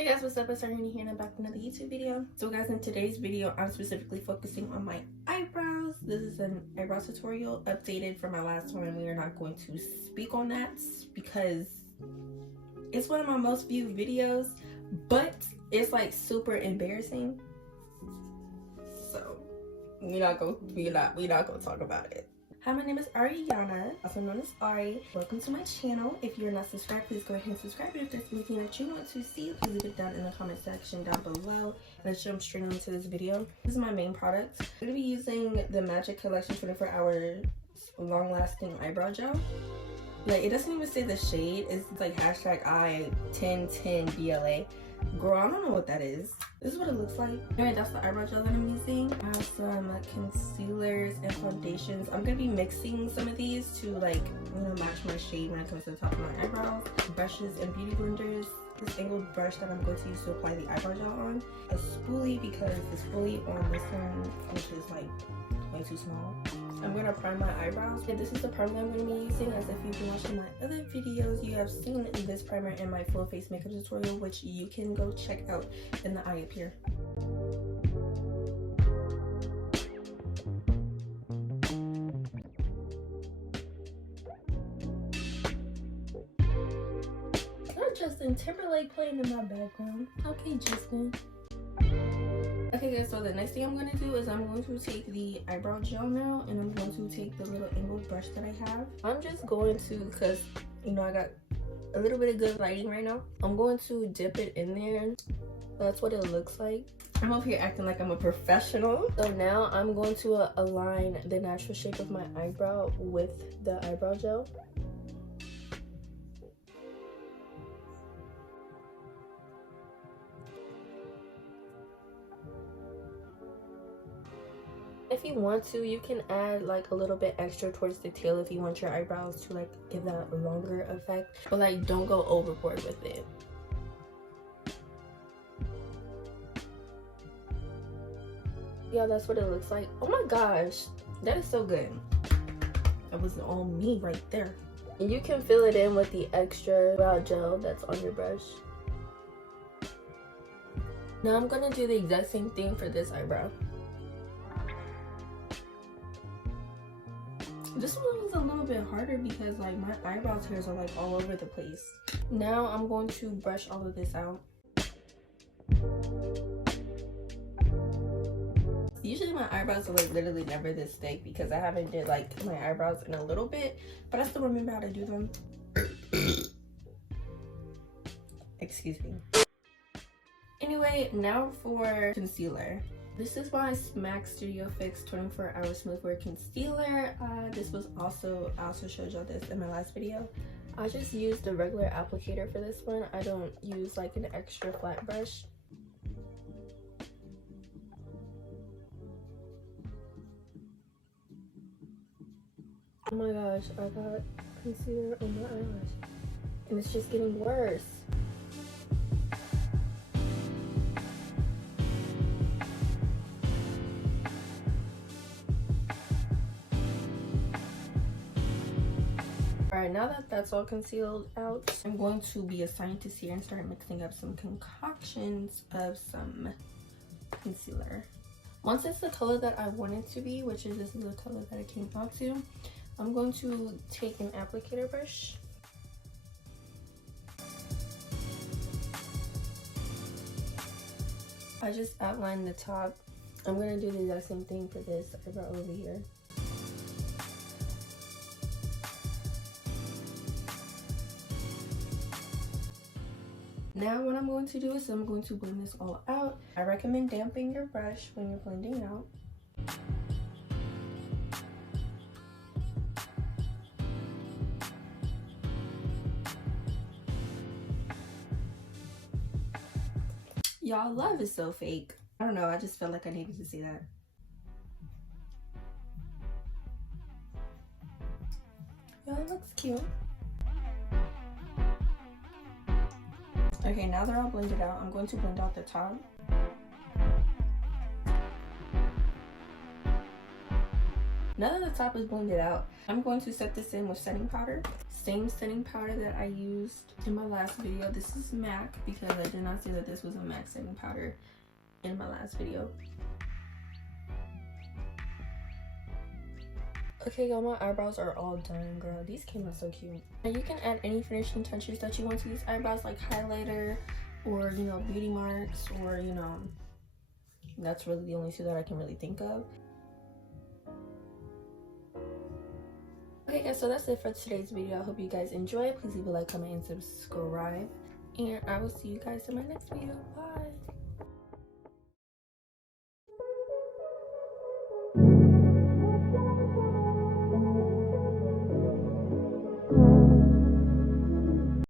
Hey guys, what's up? It's Arnie here and I'm back with another YouTube video. So guys, in today's video, I'm specifically focusing on my eyebrows. This is an eyebrow tutorial updated from my last one, and we are not going to speak on that because it's one of my most viewed videos, but it's like super embarrassing. So we're not gonna talk about it. Hi, my name is Ariana, also known as Ari. Welcome to my channel. If you're not subscribed, please go ahead and subscribe. And if there's anything that you want to see, please leave it down in the comment section down below. Let's jump straight into this video. This is my main product. I'm going to be using the Magic Collection 24-hour long-lasting eyebrow gel. Like, it doesn't even say the shade. It's like hashtag I1010BLA. Girl, I don't know what that is. This is what it looks like. Alright, that's the eyebrow gel that I'm using. I have some concealers and foundations. I'm gonna be mixing some of these to like, match my shade when it comes to the top of my eyebrows. Brushes and beauty blenders. This angled brush that I'm going to use to apply the eyebrow gel on. A spoolie because the spoolie on this one, which is like way too small. I'm going to prime my eyebrows. And this is the primer that I'm going to be using. As if you've been watching my other videos, you have seen this primer in my full face makeup tutorial, which you can go check out in the eye up here. Not Justin Timberlake playing in my background. Okay, Justin. Okay guys, so the next thing I'm going to do is I'm going to take the eyebrow gel now, and I'm going to take the little angled brush that I have. I'm just going to, because I got a little bit of good lighting right now, I'm going to dip it in there. That's what it looks like. I'm over here acting like I'm a professional. So now I'm going to align the natural shape of my eyebrow with the eyebrow gel. If you want to, you can add like a little bit extra towards the tail if you want your eyebrows to like give that longer effect, but like don't go overboard with it. Yeah, that's what it looks like. Oh my gosh, that is so good. That was on me right there. And you can fill it in with the extra brow gel that's on your brush. Now I'm gonna do the exact same thing for this eyebrow. This one is a little bit harder because like my eyebrows hairs are like all over the place. Now I'm going to brush all of this out. Usually my eyebrows are like literally never this thick because I haven't did like my eyebrows in a little bit, but I still remember how to do them. Excuse me. Anyway, now for concealer. This is my MAC Studio Fix 24-hour smooth wear concealer. This was I also showed y'all this in my last video. I just used a regular applicator for this one. I don't use like an extra flat brush. Oh my gosh, I got concealer on my eyelash and it's just getting worse. Alright, now that that's all concealed out, I'm going to be a scientist here and start mixing up some concoctions of some concealer. Once it's the color that I want it to be, which is this is the color that it came out to, I'm going to take an applicator brush. I just outlined the top. I'm going to do the exact same thing for this eyebrow over here. Now what I'm going to do is I'm going to blend this all out. I recommend damping your brush when you're blending out. Y'all, love is so fake. I don't know, I just felt like I needed to see that. Yeah, it looks cute. Okay, now they're all blended out, I'm going to blend out the top. Now that the top is blended out, I'm going to set this in with setting powder. Same setting powder that I used in my last video. This is MAC because I did not say that this was a MAC setting powder in my last video. Okay, y'all, my eyebrows are all done, girl. These came out so cute. Now you can add any finishing touches that you want to these eyebrows, like highlighter or, you know, beauty marks, or, you know, that's really the only two that I can really think of. Okay guys, so that's it for today's video. I hope you guys enjoyed. Please leave a like, comment, and subscribe. And I will see you guys in my next video. Bye.